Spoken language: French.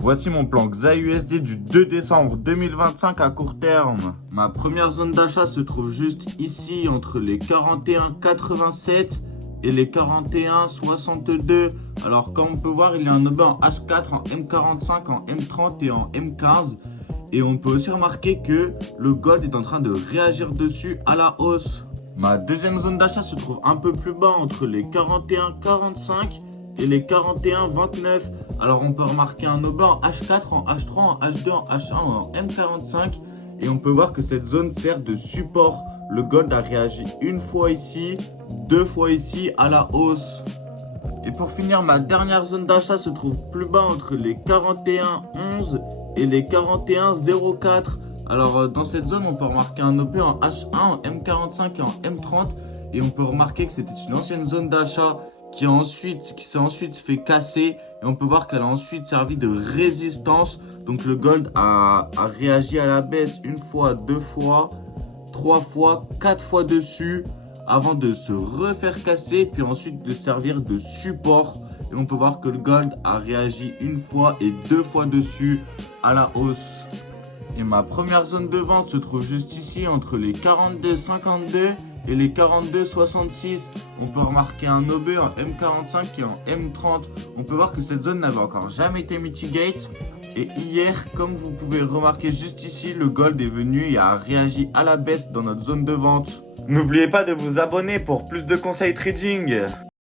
Voici mon plan XAUSD du 2 décembre 2025 à court terme. Ma première zone d'achat se trouve juste ici entre les 41,87 et les 41,62. Alors comme on peut voir, il y a un objet en H4, en M45, en M30 et en M15. Et on peut aussi remarquer que le gold est en train de réagir dessus à la hausse. Ma deuxième zone d'achat se trouve un peu plus bas entre les 41,45 et les 41,29. Alors on peut remarquer un objet en H4, en H3, en H2, en H1, en M45. Et on peut voir que cette zone sert de support. Le gold a réagi une fois ici, deux fois ici à la hausse. Et pour finir, ma dernière zone d'achat se trouve plus bas entre les 41,11 et les 41,04. Alors dans cette zone, on peut remarquer un OP en H1, en M45 et en M30. Et on peut remarquer que c'était une ancienne zone d'achat qui s'est ensuite fait casser. Et on peut voir qu'elle a ensuite servi de résistance. Donc le gold a réagi à la baisse une fois, deux fois, trois fois, quatre fois dessus, avant de se refaire casser, puis ensuite de servir de support. Et on peut voir que le gold a réagi une fois et deux fois dessus à la hausse. Et ma première zone de vente se trouve juste ici entre les 42,52 et les 42,66. On peut remarquer un OB en M45 et en M30. On peut voir que cette zone n'avait encore jamais été mitigate. Et hier, comme vous pouvez remarquer juste ici, le gold est venu et a réagi à la baisse dans notre zone de vente. N'oubliez pas de vous abonner pour plus de conseils trading.